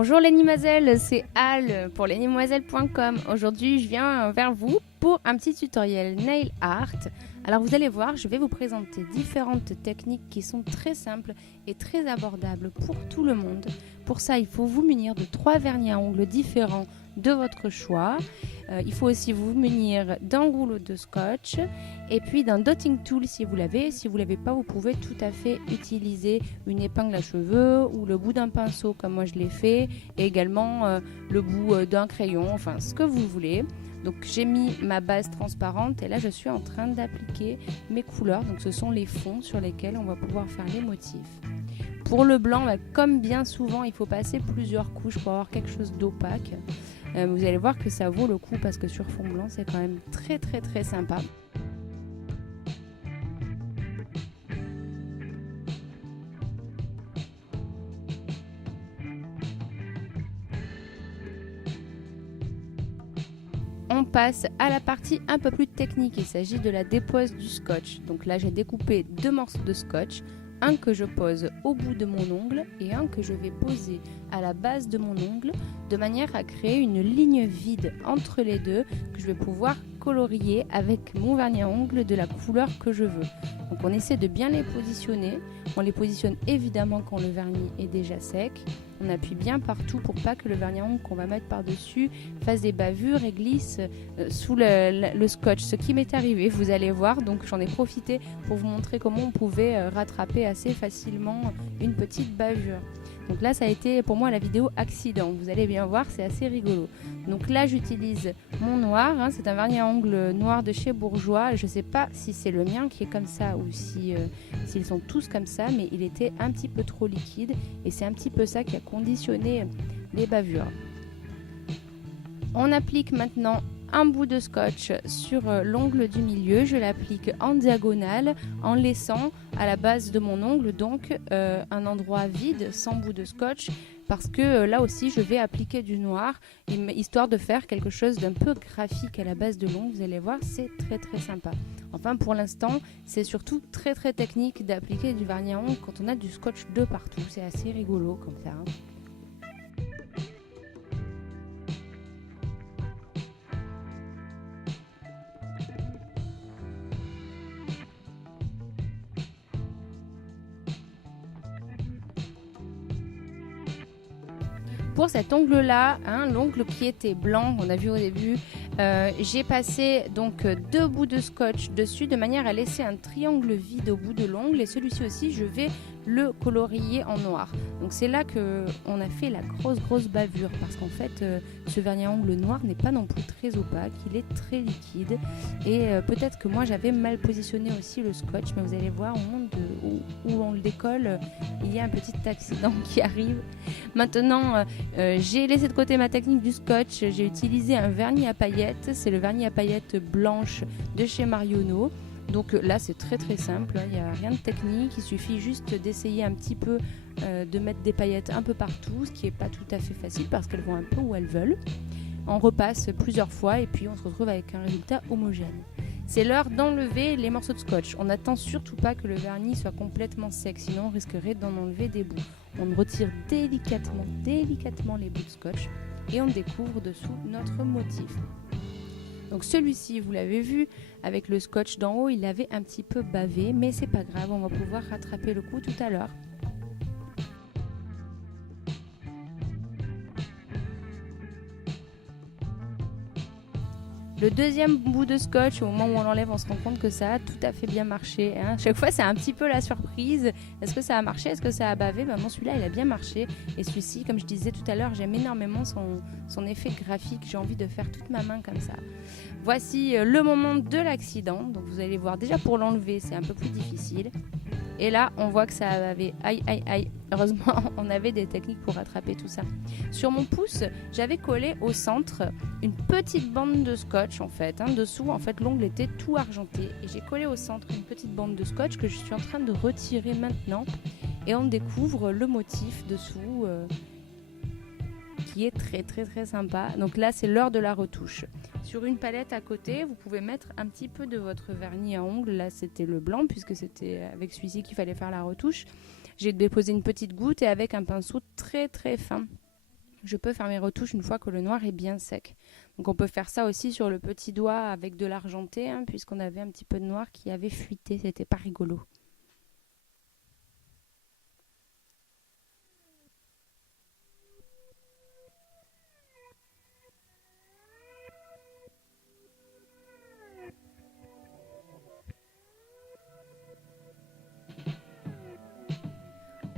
Bonjour les Nimazelles, c'est Al pour lesnimoiselles.com. Aujourd'hui, je viens vers vous pour un petit tutoriel nail art. Alors vous allez voir, je vais vous présenter différentes techniques qui sont très simples et très abordables pour tout le monde. Pour ça, il faut vous munir de 3 vernis à ongles différents de votre choix. Il faut aussi vous munir d'un rouleau de scotch et puis d'un dotting tool si vous l'avez. Si vous ne l'avez pas, vous pouvez tout à fait utiliser une épingle à cheveux ou le bout d'un pinceau comme moi je l'ai fait et également le bout d'un crayon, enfin ce que vous voulez. Donc j'ai mis ma base transparente et là je suis en train d'appliquer mes couleurs. Donc ce sont les fonds sur lesquels on va pouvoir faire les motifs. Pour le blanc, comme bien souvent, il faut passer plusieurs couches pour avoir quelque chose d'opaque. Vous allez voir que ça vaut le coup parce que sur fond blanc, c'est quand même très sympa. On passe à la partie un peu plus technique. Il s'agit de la dépose du scotch. Donc là, j'ai découpé 2 morceaux de scotch. Un que je pose au bout de mon ongle et un que je vais poser à la base de mon ongle de manière à créer une ligne vide entre les deux que je vais pouvoir colorier avec mon vernis à ongles de la couleur que je veux. Donc on essaie de bien les positionner. On les positionne évidemment quand le vernis est déjà sec. On appuie bien partout pour pas que le vernis à ongles qu'on va mettre par-dessus fasse des bavures et glisse sous le scotch. Ce qui m'est arrivé, vous allez voir, donc j'en ai profité pour vous montrer comment on pouvait rattraper assez facilement une petite bavure. Donc là, ça a été pour moi la vidéo accident. Vous allez bien voir, c'est assez rigolo. Donc là, j'utilise mon noir. C'est un vernis à ongles noir de chez Bourjois. Je ne sais pas si c'est le mien qui est comme ça ou s'ils sont tous comme ça, mais il était un petit peu trop liquide et c'est un petit peu ça qui a conditionné les bavures. On applique maintenant un bout de scotch sur l'ongle du milieu. Je l'applique en diagonale en laissant à la base de mon ongle donc un endroit vide sans bout de scotch parce que là aussi je vais appliquer du noir histoire de faire quelque chose d'un peu graphique à la base de l'ongle. Vous allez voir, c'est très sympa. Enfin pour l'instant c'est surtout très technique d'appliquer du vernis à ongles quand on a du scotch de partout. C'est assez rigolo comme ça. Pour cet ongle là, l'ongle qui était blanc, on a vu au début, j'ai passé donc 2 bouts de scotch dessus de manière à laisser un triangle vide au bout de l'ongle et celui-ci aussi je vais le colorier en noir. Donc c'est là qu'on a fait la grosse bavure parce qu'en fait ce vernis à ongles noir n'est pas non plus très opaque, il est très liquide et peut-être que moi j'avais mal positionné aussi le scotch, mais vous allez voir au moment où on le décolle, il y a un petit accident qui arrive. Maintenant j'ai laissé de côté ma technique du scotch, j'ai utilisé un vernis à paillettes, c'est le vernis à paillettes blanche de chez Marionneau. Donc là c'est très simple, il n'y a rien de technique, il suffit juste d'essayer un petit peu de mettre des paillettes un peu partout, ce qui n'est pas tout à fait facile parce qu'elles vont un peu où elles veulent. On repasse plusieurs fois et puis on se retrouve avec un résultat homogène. C'est l'heure d'enlever les morceaux de scotch. On n'attend surtout pas que le vernis soit complètement sec, sinon on risquerait d'en enlever des bouts. On retire délicatement les bouts de scotch et on découvre dessous notre motif. Donc celui-ci, vous l'avez vu, avec le scotch d'en haut, il avait un petit peu bavé, mais c'est pas grave, on va pouvoir rattraper le coup tout à l'heure. Le deuxième bout de scotch, au moment où on l'enlève, on se rend compte que ça a tout à fait bien marché. Chaque fois, c'est un petit peu la surprise. Est-ce que ça a marché? Est-ce que ça a bavé? Bon, celui-là, il a bien marché. Et celui-ci, comme je disais tout à l'heure, j'aime énormément son effet graphique. J'ai envie de faire toute ma main comme ça. Voici le moment de l'accident. Donc, vous allez voir, déjà pour l'enlever, c'est un peu plus difficile. Et là, on voit que ça avait... Aïe. Heureusement, on avait des techniques pour rattraper tout ça. Sur mon pouce, j'avais collé au centre une petite bande de scotch, en fait. Dessous, en fait, l'ongle était tout argenté. Et j'ai collé au centre une petite bande de scotch que je suis en train de retirer maintenant. Et on découvre le motif dessous, qui est très sympa. Donc là, c'est l'heure de la retouche. Sur une palette à côté, vous pouvez mettre un petit peu de votre vernis à ongles. Là, c'était le blanc, puisque c'était avec celui-ci qu'il fallait faire la retouche. J'ai déposé une petite goutte et avec un pinceau très fin, je peux faire mes retouches une fois que le noir est bien sec. Donc on peut faire ça aussi sur le petit doigt avec de l'argenté, hein, puisqu'on avait un petit peu de noir qui avait fuité, c'était pas rigolo.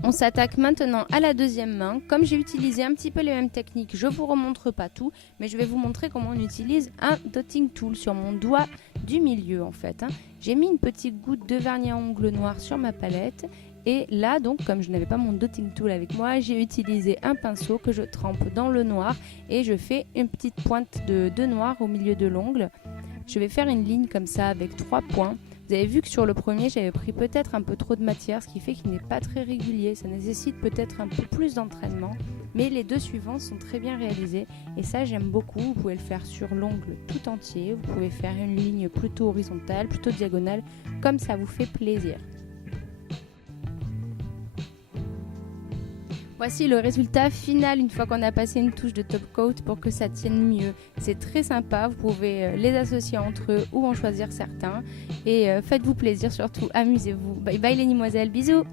On s'attaque maintenant à la deuxième main. Comme j'ai utilisé un petit peu les mêmes techniques, je ne vous remontre pas tout, mais je vais vous montrer comment on utilise un dotting tool sur mon doigt du milieu en fait. J'ai mis une petite goutte de vernis à ongles noir sur ma palette et là donc comme je n'avais pas mon dotting tool avec moi, j'ai utilisé un pinceau que je trempe dans le noir et je fais une petite pointe de noir au milieu de l'ongle. Je vais faire une ligne comme ça avec 3 points. Vous avez vu que sur le premier, j'avais pris peut-être un peu trop de matière, ce qui fait qu'il n'est pas très régulier. Ça nécessite peut-être un peu plus d'entraînement, mais les deux suivants sont très bien réalisés et ça, j'aime beaucoup. Vous pouvez le faire sur l'ongle tout entier. Vous pouvez faire une ligne plutôt horizontale, plutôt diagonale, comme ça vous fait plaisir. Voici le résultat final une fois qu'on a passé une touche de top coat pour que ça tienne mieux. C'est très sympa, vous pouvez les associer entre eux ou en choisir certains. Et faites-vous plaisir surtout, amusez-vous. Bye bye les Nimoiselles, bisous!